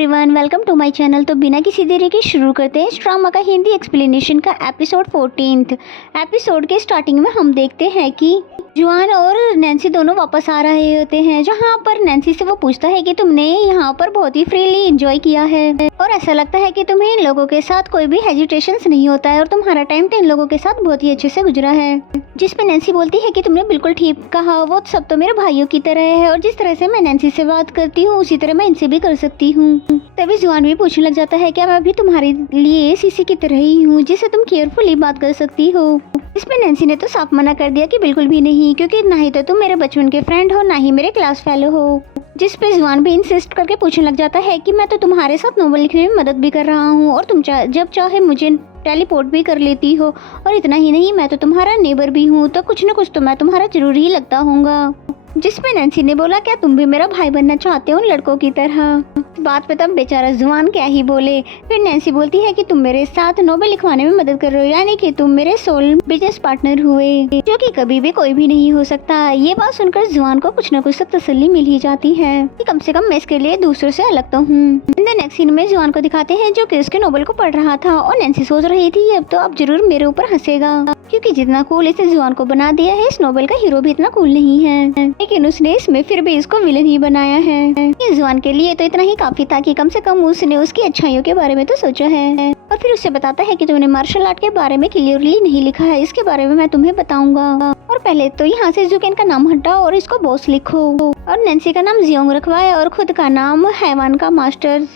Everyone, welcome to my channel. तो बिना किसी देरी के शुरू करते हैं इस ड्रामा का हिंदी एक्सप्लेनेशन का एपिसोड 14। एपिसोड के स्टार्टिंग में हम देखते हैं कि जुआन और नैन्सी दोनों वापस आ रहे होते हैं, जहां पर नैन्सी से वो पूछता है कि तुमने यहाँ पर बहुत ही फ्रीली एंजॉय किया है और ऐसा लगता है कि तुम्हें इन लोगों के साथ कोई भी हेजिटेशंस नहीं होता है और तुम्हारा टाइम तो इन लोगों के साथ बहुत ही अच्छे से गुजरा है। जिस पे नैन्सी बोलती है कि तुमने बिल्कुल ठीक कहा, वो सब तो मेरे भाइयों की तरह है और जिस तरह से मैं नैन्सी से बात करती हूँ उसी तरह मैं इनसे भी कर सकती हूँ। तभी जुआन भी पूछने लग जाता है क्या मैं भी तुम्हारे लिए सीसी की तरह ही हूँ जिससे तुम केयरफुली बात कर सकती हो। इसमें नैन्सी ने तो साफ मना कर दिया कि बिल्कुल भी नहीं, क्योंकि ना ही तो तुम मेरे बचपन के फ्रेंड हो ना ही मेरे क्लास फेलो हो। जिस पे जुआन भी इंसिस्ट करके पूछने लग जाता है कि मैं तो तुम्हारे साथ नोवेल लिखने में मदद भी कर रहा हूँ और तुम जब चाहे मुझे टेलीपोर्ट भी कर लेती हो, और इतना ही नहीं मैं तो तुम्हारा नेबर भी हूँ, तो कुछ न कुछ तो मैं तुम्हारा जरूरी लगता होऊंगा। जिसमें नैन्सी ने बोला क्या तुम भी मेरा भाई बनना चाहते हो उन लड़कों की तरह। बात पे तब बेचारा जुआन क्या ही बोले। फिर नैन्सी बोलती है कि तुम मेरे साथ नोवेल लिखवाने में मदद कर रहे हो, यानी कि तुम मेरे सोल बिजनेस पार्टनर हुए, जो कि कभी भी कोई भी नहीं हो सकता। ये बात सुनकर जुआन को कुछ न कुछ तो तसल्ली मिल ही जाती है कि कम से कम मैं इसके लिए दूसरों से अलग तो हूँ। नेक्स्ट सीन में जुआन को दिखाते हैं जो कि उसके नोवेल को पढ़ रहा था और नैन्सी सोच रही थी अब तो अब जरूर मेरे ऊपर हंसेगा, क्योंकि जितना कूल इसे जुआन को बना दिया है इस नोवेल का हीरो भी इतना कूल नहीं है, लेकिन उसने इसमें फिर भी इसको विलन ही बनाया है। ये जुआन के लिए तो इतना ही काफी था कि कम से कम उसने उसकी अच्छाइयों के बारे में तो सोचा है। और फिर उससे बताता है कि तुमने मार्शल आर्ट के बारे में क्लियरली नहीं लिखा है, इसके बारे में मैं तुम्हें बताऊंगा। और पहले तो यहाँ से जुकेन का नाम हटाओ और इसको बॉस लिखो, और नैन्सी का नाम जियोंग रखवाए और खुद का नाम हैवान का मास्टर।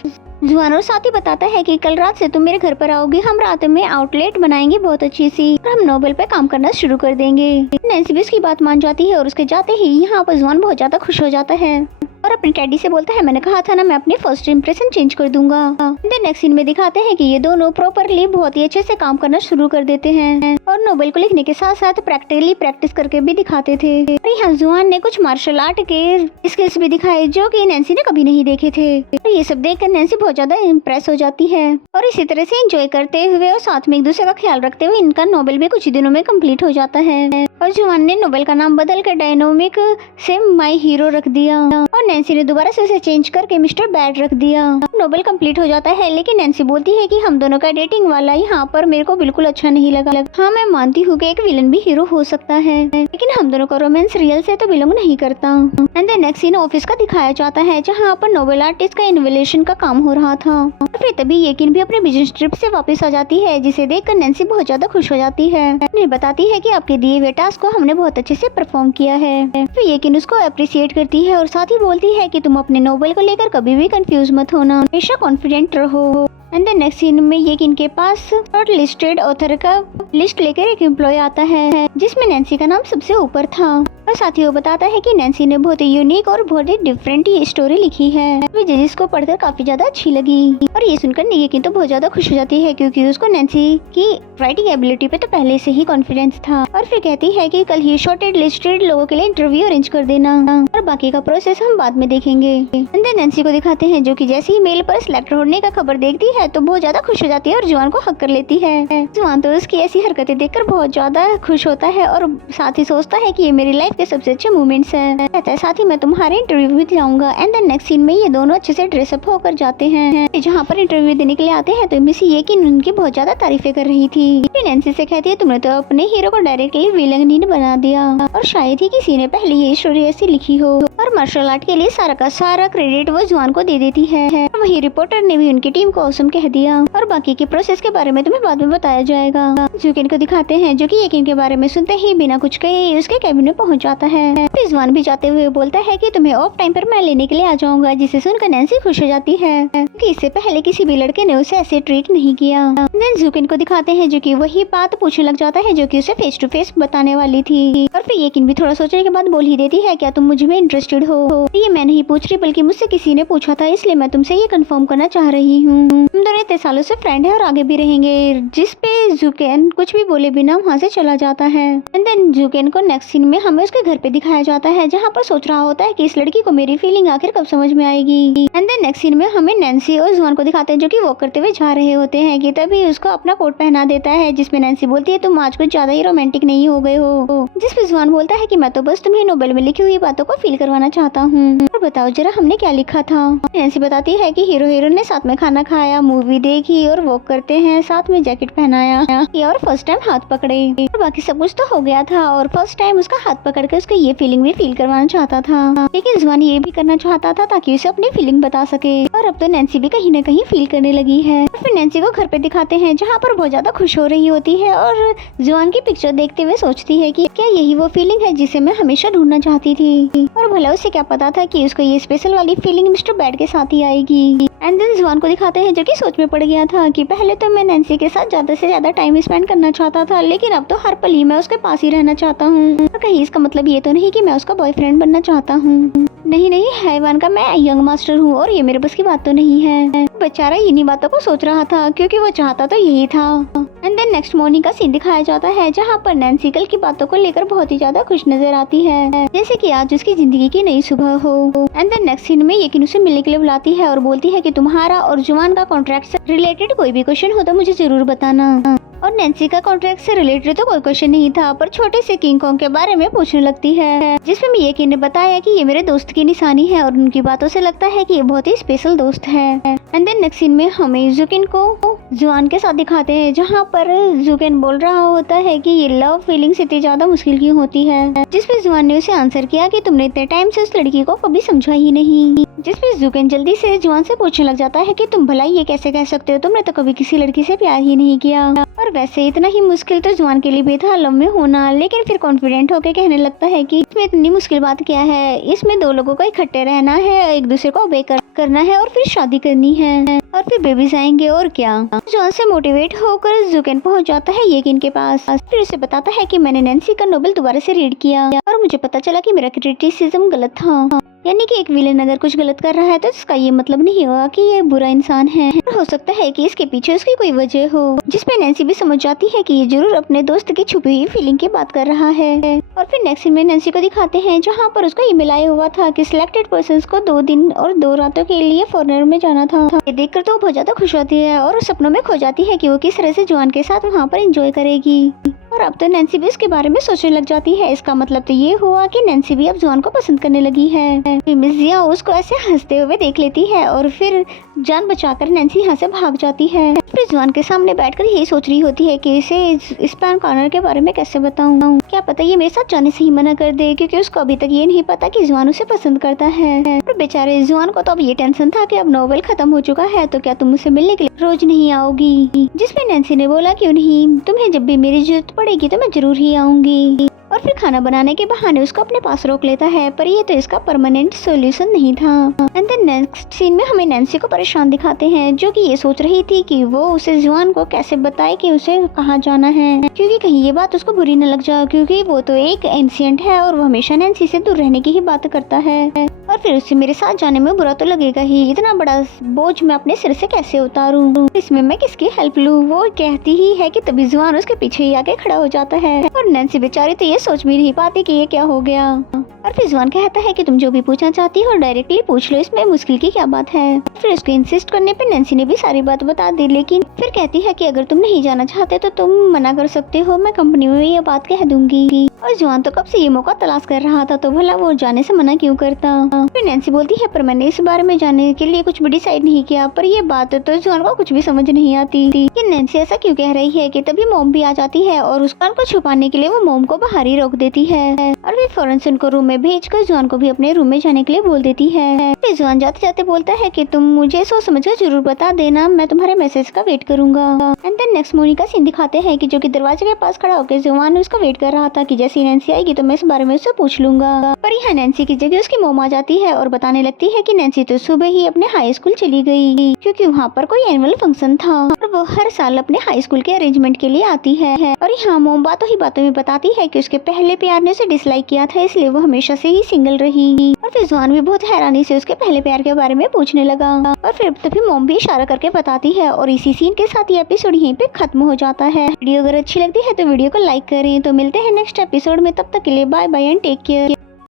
जुआन और साथ ही बताता है कि कल रात से तुम मेरे घर पर आओगे, हम रात में आउटलेट बनाएंगे बहुत अच्छी सी और हम नोवेल पे काम करना शुरू कर देंगे। नैन्सी भी उसकी बात मान जाती है और उसके जाते ही यहाँ पर जुआन बहुत ज्यादा खुश हो जाता है और अपने टैडी से बोलता है मैंने कहा था ना मैं अपनी फर्स्ट इंप्रेशन चेंज कर दूंगा। नेक्स्ट सीन में दिखाते हैं कि ये दोनों प्रॉपरली बहुत ही अच्छे से काम करना शुरू कर देते हैं और नोवेल को लिखने के साथ साथ प्रैक्टिकली प्रैक्टिस करके भी दिखाते थे। और यहाँ जुआन ने कुछ मार्शल आर्ट के स्किल्स भी दिखाए जो कि नैन्सी ने कभी नहीं देखे थे। और ये सब देखकर नैन्सी बहुत ज्यादा इम्प्रेस हो जाती है और इसी तरह से एंजॉय करते हुए और साथ में एक दूसरे का ख्याल रखते हुए इनका नोवेल भी कुछ ही दिनों में कम्प्लीट हो जाता है। और जुआन ने नोवेल का नाम बदल कर डायनामिक से माई हीरो रख दिया और नैन्सी ने दोबारा से उसे चेंज करके मिस्टर बैड रख दिया। नोवेल कंप्लीट हो जाता है, लेकिन नैन्सी बोलती है कि हम दोनों का डेटिंग वाला यहाँ पर मेरे को बिल्कुल अच्छा नहीं लगा। हाँ मैं मानती हूँ कि एक विलन भी हीरो हो सकता है, लेकिन हम दोनों का रोमांस रियल से तो बिलोंग नहीं करता। And the next scene office का दिखाया जाता है जहाँ पर नोवेल आर्टिस्ट का इन्वेलेशन का काम हो रहा था। और फिर तभी येकिन भी अपने बिजनेस ट्रिप से वापस आ जाती है, जिसे देखकर नैन्सी बहुत ज्यादा खुश हो जाती है। उन्हें बताती है कि आपके दिए हुए टास्क को हमने बहुत अच्छे से परफॉर्म किया है। फिर येकिन उसको अप्रिशिएट करती है और साथ ही बोलती है कि तुम अपने नोवेल को लेकर कभी भी कंफ्यूज मत होना, हमेशा कॉन्फिडेंट रहो। एंड द नेक्स्ट सीन में येकिन के पास शॉर्ट लिस्टेड ऑथर का लिस्ट लेकर एक एम्प्लॉय आता है जिसमें नैन्सी का नाम सबसे ऊपर था और साथ ही वो बताता है कि नैन्सी ने बहुत ही यूनिक और बहुत ही डिफरेंट स्टोरी लिखी है, जिसको पढ़कर काफी ज्यादा अच्छी लगी। और ये सुनकर येकिन तो बहुत ज्यादा खुश हो जाती है क्योंकि उसको नैन्सी की राइटिंग एबिलिटी पे तो पहले से ही कॉन्फिडेंस था। और फिर कहती है कि कल ही शॉर्टेड लिस्टेड लोगों के लिए इंटरव्यू अरेंज कर देना और बाकी का प्रोसेस हम बाद में देखेंगे। नैन्सी को दिखाते हैं जो कि जैसे ही मेल पर सिलेक्ट होने का खबर देखती है तो बहुत ज्यादा खुश हो जाती है और जुआन को हक कर लेती है। जुआन तो उसकी ऐसी हरकतें देखकर बहुत ज्यादा खुश होता है और साथ ही सोचता है कि ये मेरी लाइफ के सबसे अच्छे मोमेंट्स हैं। कहता है साथ ही मैं तुम्हारे इंटरव्यू भी जाऊंगा। एंड द नेक्स्ट सीन में ये दोनों अच्छे से ड्रेसअप होकर जाते हैं। जहाँ पर इंटरव्यू देने के लिए आते हैं तो मिसी येकिन उनकी बहुत ज्यादा तारीफें कर रही थी। नैन्सी से कहती है तुमने तो अपने हीरो को डायरेक्टली विलन ही बना दिया और शायद ही किसी ने पहले ये स्टोरी ऐसी लिखी हो। और मार्शल आर्ट के लिए सारा का सारा क्रेडिट वो जुआन को दे देती है। वही रिपोर्टर ने भी उनकी टीम को ऑसम कह दिया और बाकी के प्रोसेस के बारे में तुम्हें बाद में बताया जाएगा। जुकेन को दिखाते हैं जो कि येकिन के बारे में सुनते ही बिना कुछ कहे उसके कैबिन में पहुंच जाता है। फिर जुआन भी जाते हुए बोलता है कि तुम्हें ऑफ टाइम पर मैं लेने के लिए आ जाऊंगा, जिसे सुनकर नैन्सी खुश हो जाती है कि इससे पहले किसी भी लड़के ने उसे ऐसे ट्रीट नहीं किया। देन जुकेन को दिखाते हैं जो कि वही बात पूछने लग जाता है जो कि उसे फेस टू फेस बताने वाली थी। और फिर येकिन भी थोड़ा सोचने के बाद बोल ही देती है क्या तुम मुझ में इंटरेस्टेड हो? ये मैं नहीं पूछ रही बल्कि मुझसे किसी ने पूछा था, इसलिए मैं तुमसे ये कंफर्म करना चाह रही हूँ। हम दोनों इतने सालों से फ्रेंड है और आगे भी रहेंगे। जिस पे जुकेन कुछ भी बोले बिना वहाँ से चला जाता है। एंड देन जुकेन को नेक्स्ट सीन में हमें उसके उसके घर पे दिखाया जाता है, जहाँ पर सोच रहा होता है कि इस लड़की को मेरी फीलिंग आखिर कब समझ में आएगी। एंड देन नेक्स्ट सीन में हमें नैन्सी और जुआन को दिखाते हैं जो कि वॉक करते हुए जा रहे होते हैं कि तभी उसको अपना कोट पहना देता है, जिसमें नैन्सी बोलती है तुम आज कुछ ज्यादा ही रोमांटिक नहीं हो गए हो। जिसपे जुआन बोलता है कि मैं तो बस तुम्हें नोबेल में लिखी हुई बातों को फील करवाना चाहता हूँ, और बताओ जरा हमने क्या लिखा था। नैन्सी बताती है कि हीरो हीरोइन ने साथ में खाना खाया, मूवी देखी और वॉक करते हैं, साथ में जैकेट पहनाया और फर्स्ट टाइम हाथ पकड़े, और बाकी सब कुछ तो हो गया था। और फर्स्ट टाइम उसका हाथ पकड़ के उसको ये फीलिंग भी फील करवाना चाहता था, लेकिन जुआन ये भी करना चाहता था ताकि उसे अपनी फीलिंग बता सके। और अब तो नैन्सी भी कहीं न कहीं फील करने लगी है। फिर नैन्सी को घर पे दिखाते हैं जहाँ पर बहुत ज्यादा खुश हो रही होती है और जुआन की पिक्चर देखते हुए सोचती है कि क्या यही वो फीलिंग है जिसे मैं हमेशा ढूंढना चाहती थी। और भला उसे क्या पता था कि उसको ये स्पेशल वाली फीलिंग मिस्टर बैड के साथ ही आएगी। एंड देन जुआन को दिखाते हैं जो कि सोच में पड़ गया था कि पहले तो मैं नैन्सी के साथ ज्यादा से ज्यादा टाइम स्पेंड करना चाहता था, लेकिन अब तो हर पल ही मैं उसके पास ही रहना चाहता हूँ। और कहीं इसका मतलब ये तो नहीं कि मैं उसका बॉयफ्रेंड बनना चाहता हूँ। नहीं नहीं, हैवान का मैं यंग मास्टर हूँ और ये मेरे बस की बात तो नहीं है। बेचारा इन्हीं बातों को सोच रहा था क्योंकि वो चाहता तो यही था। एंड देन नेक्स्ट मॉर्निंग का सीन दिखाया जाता है जहाँ पर नैन्सी कल की बातों को लेकर बहुत ही ज्यादा खुश नजर आती है, जैसे कि आज उसकी जिंदगी की नई सुबह हो। एंड देन नेक्स्ट सीन में यकीन उसे मिलने के लिए बुलाती है और बोलती है कि तुम्हारा और जुआन का कॉन्ट्रैक्ट से रिलेटेड कोई भी क्वेश्चन हो तो मुझे जरूर बताना। और नैन्सी का कॉन्ट्रैक्ट से रिलेटेड तो कोई क्वेश्चन नहीं था, पर छोटे से किंग कॉन्ग के बारे में पूछने लगती है, जिसमें यकीन ने बताया कि ये मेरे दोस्त की निशानी है और उनकी बातों से लगता है कि ये बहुत ही स्पेशल दोस्त है। एंड देन नेक्स्ट सीन में हमें जुकिन को जुआन के साथ दिखाते हैं जहाँ पर जुकिन बोल रहा होता है कि ये लव फीलिंग्स इतनी ज्यादा मुश्किल क्यों होती है, जिसपे जुआन ने उसे आंसर किया कि तुमने इतने टाइम से उस लड़की को कभी समझा ही नहीं। जिसपे जुकिन जल्दी से जुआन से पूछने लग जाता है कि तुम भला ये कैसे कह सकते हो, तुमने तो कभी किसी लड़की से प्यार ही नहीं किया। और वैसे इतना ही मुश्किल तो जुआन के लिए भी था लव में होना, लेकिन फिर कॉन्फिडेंट होकर कहने लगता है कि इसमें इतनी मुश्किल बात क्या है, इसमें दो लोगों को इकट्ठे रहना है, एक दूसरे को ओबे करना है और फिर शादी करनी है और फिर बेबीज आएंगे और क्या। जुआन से मोटिवेट होकर जुकिन पहुंच जाता है यकीन के पास, फिर उसे बताता है कि मैंने नैन्सी का नोबेल दोबारा से रीड किया और मुझे पता चला कि मेरा क्रिटिसिज्म गलत था, यानी कि एक विलेन अगर कुछ गलत कर रहा है तो इसका ये मतलब नहीं होगा कि ये बुरा इंसान है, हो सकता है कि इसके पीछे उसकी कोई वजह हो। जिसपे नैन्सी भी समझ जाती है कि ये जरूर अपने दोस्त की छुपी हुई फीलिंग की बात कर रहा है। और फिर नेक्स्ट सीन में नैन्सी को दिखाते हैं जहाँ पर उसका ईमेल आया हुआ था कि सिलेक्टेड पर्संस को 2 दिन और 2 रातों के लिए फॉरेनर में जाना था। ये देखकर तो बहुत ज्यादा खुश होती है और सपनों में खो जाती है कि वो किस तरह से जुआन के साथ वहाँ पर एंजॉय करेगी। और अब तो नैन्सी भी इसके बारे में सोचने लग जाती है। इसका मतलब तो ये हुआ कि नैन्सी भी अब जुआन को पसंद करने लगी है। मिस जिया उसको ऐसे हंसते हुए देख लेती है और फिर जान बचाकर नैन्सी यहाँ से भाग जाती है। फिर जुआन के सामने बैठकर यही सोच रही होती है कि इसे स्पैन कॉर्नर के बारे में कैसे बताऊं, क्या पता ये मेरे साथ जाने से ही मना कर दे, क्योंकि उसको अभी तक ये नहीं पता कि जुआन उसे पसंद करता है। और बेचारे जुआन को तो अब ये टेंशन था कि अब नोवेल खत्म हो चुका है तो क्या तुम मुझसे मिलने के लिए रोज नहीं आओगी। जिसमें नैन्सी ने बोला क्यों नहीं, तुम्हें जब भी मेरी जरूरत पड़ेगी तो मैं जरूर ही आऊंगी। और फिर खाना बनाने के बहाने उसको अपने पास रोक लेता है, पर ये तो इसका परमानेंट सॉल्यूशन नहीं था। एंड देन नेक्स्ट सीन में हमें नैन्सी को परेशान दिखाते हैं जो कि ये सोच रही थी कि वो उसे जुआन को कैसे बताए कि उसे कहाँ जाना है, क्योंकि कहीं ये बात उसको बुरी न लग जाए, क्योंकि वो तो एक एंशिएंट है और वो हमेशा नैन्सी से दूर रहने की ही बात करता है। और फिर उसे मेरे साथ जाने में बुरा तो लगेगा ही, इतना बड़ा बोझ मैं अपने सिर से कैसे उतारूं, इसमें मैं किसकी हेल्प लूं। वो कहती ही है कि तभी जुआन उसके पीछे ही आके खड़ा हो जाता है और नैन्सी बेचारी तो ये सोच भी नहीं पाती कि ये क्या हो गया। और फिर जुआन कहता है कि तुम जो भी पूछना चाहती हो डायरेक्टली पूछ लो, इसमें मुश्किल की क्या बात है। फिर उसके इंसिस्ट करने पे नैन्सी ने भी सारी बात बता दी, लेकिन फिर कहती है कि अगर तुम नहीं जाना चाहते तो तुम मना कर सकते हो, मैं कंपनी में ये बात कह दूंगी। और जुआन तो कब से ये मौका तलाश कर रहा था, तो भला वो जाने से मना क्यों करता। फिर नैन्सी बोलती है पर मैंने इस बारे में जाने के लिए कुछ भी डिसाइड नहीं किया, पर ये बात तो जुआन को कुछ भी समझ नहीं आती कि नैन्सी ऐसा क्यों कह रही है। कि तभी मॉम भी आ जाती है और उसका को छुपाने के लिए वो मॉम को बाहर ही रोक देती है और फिर फौरन से उनको रूम में भेजकर जुआन को भी अपने रूम में जाने के लिए बोल देती है। फिर जुआन जाते जाते बोलता है कि तुम मुझे सोच समझ कर जरूर बता देना, मैं तुम्हारे मैसेज का वेट करूंगा। एंड देन नेक्स्ट मॉर्निंग का सीन दिखाते हैं कि जो कि दरवाजे के पास खड़ा होकर जुआन उसका वेट कर रहा था कि जैसे नैन्सी आएगी तो मैं इस बारे में उससे पूछ लूंगा। पर यहाँ नैन्सी की जगह उसकी मॉम आ जाती है और बताने लगती है कि नैन्सी तो सुबह ही अपने हाई स्कूल चली गई, क्योंकि वहाँ पर कोई एनुअल फंक्शन था और वो हर साल अपने हाई स्कूल के अरेंजमेंट के लिए आती है। और यहाँ मॉम बातों ही बातों में बताती है कि उसके पहले प्यार ने उसे डिसलाइक किया था, इसलिए वो हमेशा से ही सिंगल रही। और फिर जुआन भी बहुत हैरानी से उसके पहले प्यार के बारे में पूछने लगा और फिर तभी मॉम भी इशारा करके बताती है और इसी सीन के साथ ये एपिसोड यहीं पे खत्म हो जाता है। वीडियो अगर अच्छी लगती है तो वीडियो को लाइक करें। तो मिलते हैं नेक्स्ट एपिसोड में, तब तक के लिए bye bye and take care.